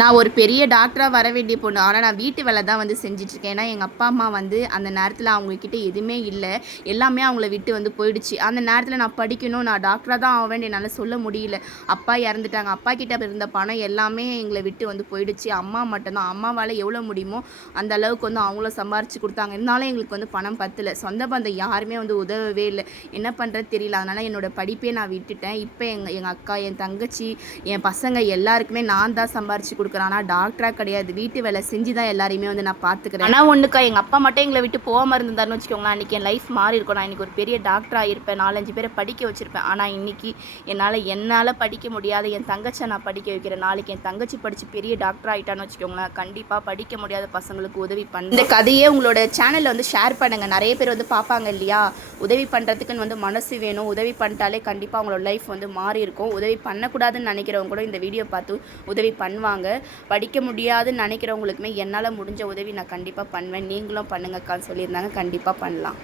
நான் ஒரு பெரிய டாக்டராக வர வேண்டிய பொண்ணு. ஆனால் நான் வீட்டு வேலை தான் வந்து செஞ்சிட்ருக்கேன். ஏன்னா எங்கள் அப்பா அம்மா வந்து அந்த நேரத்தில் அவங்கக்கிட்ட எதுவுமே இல்லை. எல்லாமே அவங்கள விட்டு வந்து போயிடுச்சு. அந்த நேரத்தில் நான் படிக்கணும். நான் டாக்டராக தான் ஆவேன். என்னால் சொல்ல முடியல. அப்பா இறந்துட்டாங்க. அப்பா கிட்ட இருந்த பணம் எல்லாமே எங்களை விட்டு வந்து போயிடுச்சு. அம்மா மட்டும்தான் அம்மாவால் எவ்வளோ முடியுமோ அந்த அளவுக்கு வந்து அவங்களும் சம்பாரிச்சு கொடுத்தாங்க. இருந்தாலும் எங்களுக்கு வந்து பணம் பத்தலை. சொந்த பந்தம் யாருமே வந்து உதவவே இல்லை. என்ன பண்ணுறது தெரியல. அதனால் என்னோட படிப்பே நான் விட்டுட்டேன். இப்போ எங்கள் எங்கள் அக்கா என் தங்கச்சி என் பசங்க எல்லாருக்குமே நான் தான் சம்பாரிச்சு கொடுக்குறேன். ஆனால் டாக்டராக கிடையாது. வீட்டு வேலை செஞ்சு தான் எல்லாரையுமே வந்து நான் பார்த்துக்கிறேன். ஆனால் ஒன்றுக்கா எங்கள் அப்பா மட்டும் எங்களை விட்டு போகாமல் இருந்தாருன்னு வச்சுக்கோங்களேன். அன்றைக்கி என் லைஃப் மாறி இருக்கும். நான் இன்றைக்கி ஒரு பெரிய டாக்டராக இருப்பேன். நாலஞ்சு பேரை படிக்க வச்சுருப்பேன். ஆனால் இன்றைக்கி என்னால் என்னால் படிக்க முடியாத என் தங்கச்சை நான் படிக்க வைக்கிறேன். நாளைக்கு என் தங்கச்சி படித்து பெரிய டாக்டர் ஆகிட்டான்னு வச்சுக்கோங்களேன். கண்டிப்பாக படிக்க முடியாத பசங்களுக்கு உதவி பண்ண இந்த கதையே உங்களோட சேனலில் வந்து ஷேர் பண்ணுங்கள் நிறைய பேர் வந்து பார்ப்பாங்க இல்லையா? உதவி பண்ணுறதுக்குன்னு வந்து மனசு வேணும். உதவி பண்ணிட்டாலே கண்டிப்பாக அவங்களோட லைஃப் வந்து மாறி இருக்கும். உதவி பண்ணக்கூடாதுன்னு நினைக்கிறவங்க கூட இந்த வீடியோ பார்த்து உதவி பண்ணுவாங்க. படிக்க முடியாதுன்னு நினைக்கிறவங்களுக்குமே என்னால் முடிஞ்ச உதவி நான் கண்டிப்பாக பண்ணுவேன். நீங்களும் பண்ணுங்கக்கான்னு சொல்லியிருந்தாங்க. கண்டிப்பாக பண்ணலாம்.